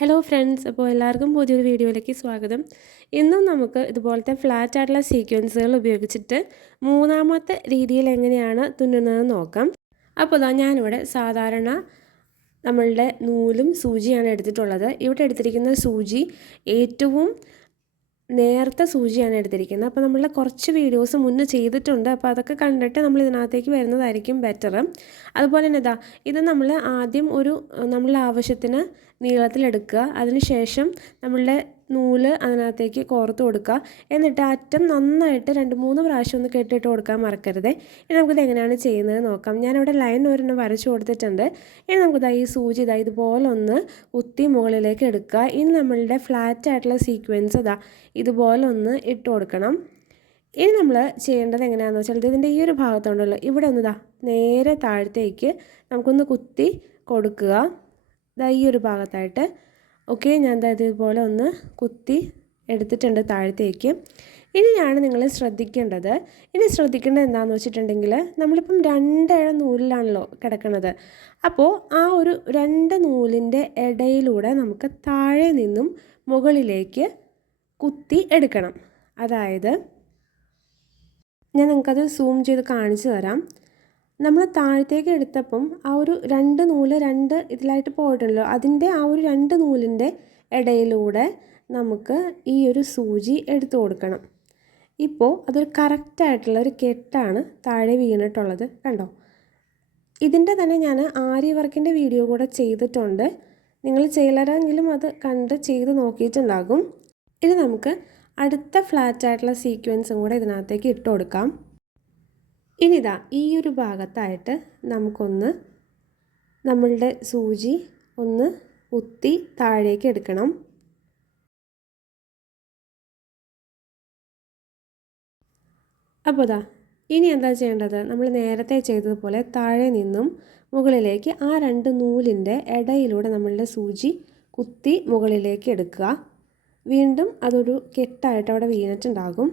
Hello friends അപ്പോൾ എല്ലാവർക്കും പുതിയൊരു വീഡിയോയിലേക്ക് സ്വാഗതം. ഇന്നും നമുക്ക് ഇതുപോലത്തെ ഫ്ലാറ്റ് ആയിട്ടുള്ള സീക്വൻസുകൾ ഉപയോഗിച്ചിട്ട് മൂന്നാമത്തെ രീതിയിൽ എങ്ങനെയാണ് തുന്നുന്നത് നോക്കാം. അപ്പോൾ ഇതാ ഞാനിവിടെ സാധാരണ നമ്മളുടെ നൂലും സൂചിയാണ് എടുത്തിട്ടുള്ളത്. ഇവിടെ എടുത്തിരിക്കുന്ന സൂചി ഏറ്റവും നേരത്തെ സൂചിയാണ് എടുത്തിരിക്കുന്നത്. അപ്പോൾ നമ്മൾ കുറച്ച് വീഡിയോസ് മുന്നേ ചെയ്തിട്ടുണ്ട്. അപ്പോൾ അതൊക്കെ കണ്ടിട്ട് നമ്മൾ ഇതിനകത്തേക്ക് വരുന്നതായിരിക്കും ബെറ്റർ അതുപോലെ തന്നെ ഇതാ ഇത് നമ്മൾ ആദ്യം ഒരു നമ്മളുടെ ആവശ്യത്തിന് നീളത്തിലെടുക്കുക. അതിനുശേഷം നമ്മളുടെ നൂൽ അതിനകത്തേക്ക് കോർത്ത് കൊടുക്കുക. എന്നിട്ട് അറ്റം നന്നായിട്ട് രണ്ട് മൂന്ന് പ്രാവശ്യം ഒന്ന് കെട്ടിയിട്ട് കൊടുക്കാൻ മറക്കരുത്. ഇനി നമുക്കിത് എങ്ങനെയാണ് ചെയ്യുന്നത് നോക്കാം. ഞാനിവിടെ ലൈൻ ഒരെണ്ണം വരച്ചു കൊടുത്തിട്ടുണ്ട്. ഇനി നമുക്കിതാ ഈ സൂചി ഇതാ ഇതുപോലെ ഒന്ന് കുത്തി മുകളിലേക്ക് എടുക്കുക. ഇനി നമ്മളുടെ ഫ്ലാറ്റ് ആയിട്ടുള്ള സീക്വൻസ് ഇതാ ഇതുപോലെ ഒന്ന് ഇട്ട് കൊടുക്കണം. ഇനി നമ്മൾ ചെയ്യേണ്ടത് എങ്ങനെയാണെന്ന് വെച്ചാൽ ഇതിന്റെ ഈ ഒരു ഭാഗത്തുണ്ടല്ലോ. ഇവിടെ ഒന്ന് ഇതാ നേരെ താഴത്തേക്ക് നമുക്കൊന്ന് കുത്തി കൊടുക്കുക. ഇതാ ഈ ഒരു ഭാഗത്തായിട്ട്. ഓക്കെ ഞാൻ എന്താ ഇതുപോലെ ഒന്ന് കുത്തി എടുത്തിട്ടുണ്ട് താഴത്തേക്ക്. ഇനിയാണ് നിങ്ങൾ ശ്രദ്ധിക്കേണ്ടത്. ഇനി ശ്രദ്ധിക്കേണ്ടത് എന്താണെന്ന് വെച്ചിട്ടുണ്ടെങ്കിൽ നമ്മളിപ്പം രണ്ടിഴ നൂലിലാണല്ലോ കിടക്കുന്നത് അപ്പോൾ ആ ഒരു രണ്ട് നൂലിന്റെ ഇടയിലൂടെ നമുക്ക് താഴെ നിന്നും മുകളിലേക്ക് കുത്തി എടുക്കണം. അതായത് ഞാൻ നിങ്ങൾക്കത് സൂം ചെയ്ത് കാണിച്ചു തരാം. നമ്മൾ താഴത്തേക്ക് എടുത്തപ്പം ആ ഒരു രണ്ട് നൂൽ രണ്ട് ഇതിലായിട്ട് പോയിട്ടുണ്ടല്ലോ. അതിന്റെ ആ ഒരു രണ്ട് നൂലിന്റെ ഇടയിലൂടെ നമുക്ക് ഈ ഒരു സൂചി എടുത്തു കൊടുക്കണം. ഇപ്പോൾ അതൊരു കറക്റ്റായിട്ടുള്ള ഒരു കെട്ടാണ് താഴെ വീണിട്ടുള്ളത് കണ്ടോ? ഇതിന്റെ തന്നെ ഞാൻ ആര്യ വർക്കിന്റെ വീഡിയോ കൂടെ ചെയ്തിട്ടുണ്ട്. നിങ്ങൾ ചിലരെങ്കിലും അത് കണ്ട് ചെയ്ത് നോക്കിയിട്ടുണ്ടാകും. ഇനി നമുക്ക് അടുത്ത ഫ്ലാറ്റായിട്ടുള്ള സീക്വൻസും കൂടെ ഇതിനകത്തേക്ക് ഇട്ട് കൊടുക്കാം. ഇനിതാ ഈ ഒരു ഭാഗത്തായിട്ട് നമുക്കൊന്ന് നമ്മളുടെ സൂചി ഒന്ന് കുത്തി താഴേക്ക് എടുക്കണം. അപ്പോൾ ഇതാ ഇനി എന്താ ചെയ്യേണ്ടത്? നമ്മൾ നേരത്തെ ചെയ്തതുപോലെ താഴെ നിന്നും മുകളിലേക്ക് ആ രണ്ട് നൂലിന്റെ ഇടയിലൂടെ നമ്മളുടെ സൂചി കുത്തി മുകളിലേക്ക് എടുക്കുക. വീണ്ടും അതൊരു കെട്ടായിട്ട് അവിടെ വീണിട്ടുണ്ടാകും.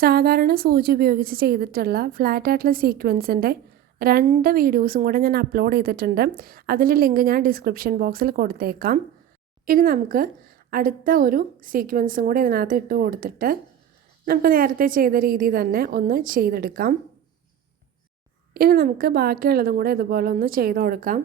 സാധാരണ സൂചി ഉപയോഗിച്ച് ചെയ്തിട്ടുള്ള ഫ്ലാറ്റ് ആയിട്ടുള്ള സീക്വൻസിന്റെ രണ്ട് വീഡിയോസും കൂടെ ഞാൻ അപ്ലോഡ് ചെയ്തിട്ടുണ്ട്. അതിന്റെ ലിങ്ക് ഞാൻ ഡിസ്ക്രിപ്ഷൻ ബോക്സിൽ കൊടുത്തേക്കാം. ഇനി നമുക്ക് അടുത്ത ഒരു സീക്വൻസും കൂടെ ഇതിനകത്ത് ഇട്ട് കൊടുത്തിട്ട് നമുക്ക് നേരത്തെ ചെയ്ത രീതി തന്നെ ഒന്ന് ചെയ്തെടുക്കാം. ഇനി നമുക്ക് ബാക്കിയുള്ളതും കൂടെ ഇതുപോലെ ഒന്ന് ചെയ്ത് കൊടുക്കാം.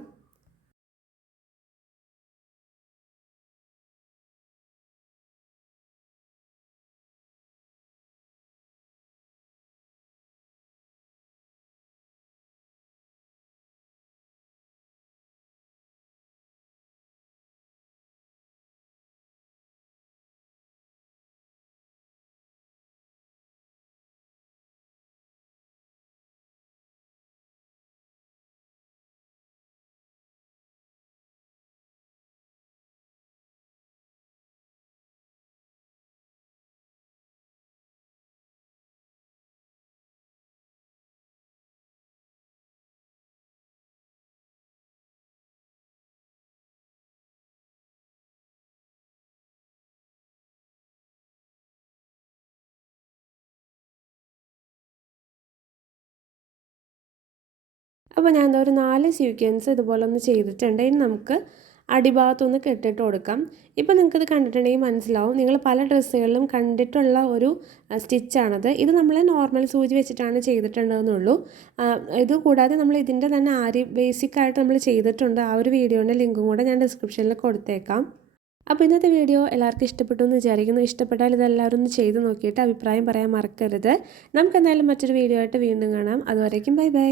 അപ്പോൾ ഞാൻ എന്താ ഒരു നാല് സീക്വൻസ് ഇതുപോലെ ഒന്ന് ചെയ്തിട്ടുണ്ട്. ഇനി നമുക്ക് അടിഭാഗത്തൊന്ന് കെട്ടിട്ട് കൊടുക്കാം. ഇപ്പോൾ നിങ്ങൾക്കിത് കണ്ടിട്ടുണ്ടെങ്കിൽ മനസ്സിലാവും. നിങ്ങൾ പല ഡ്രസ്സുകളിലും കണ്ടിട്ടുള്ള ഒരു സ്റ്റിച്ചാണത് ഇത് നമ്മൾ നോർമൽ സൂചി വെച്ചിട്ടാണ് ചെയ്തിട്ടുണ്ടെന്നുള്ളൂ ഇത് കൂടാതെ നമ്മൾ ഇതിന്റെ തന്നെ ആരി ബേസിക് ആയിട്ട് നമ്മൾ ചെയ്തിട്ടുണ്ട്. ആ ഒരു വീഡിയോന്റെ ലിങ്കും കൂടെ ഞാൻ ഡിസ്ക്രിപ്ഷനിൽ കൊടുത്തേക്കാം. അപ്പോൾ ഇന്നത്തെ വീഡിയോ എല്ലാവർക്കും ഇഷ്ടപ്പെട്ടു എന്ന് വിചാരിക്കുന്നു. ഇഷ്ടപ്പെട്ടാൽ ഇതെല്ലാവരും ഒന്ന് ചെയ്ത് നോക്കിയിട്ട് അഭിപ്രായം പറയാൻ മറക്കരുത്. നമുക്ക് എന്തായാലും മറ്റൊരു വീഡിയോ ആയിട്ട് വീണ്ടും കാണാം. അതുവരേക്കും ബൈ ബൈ.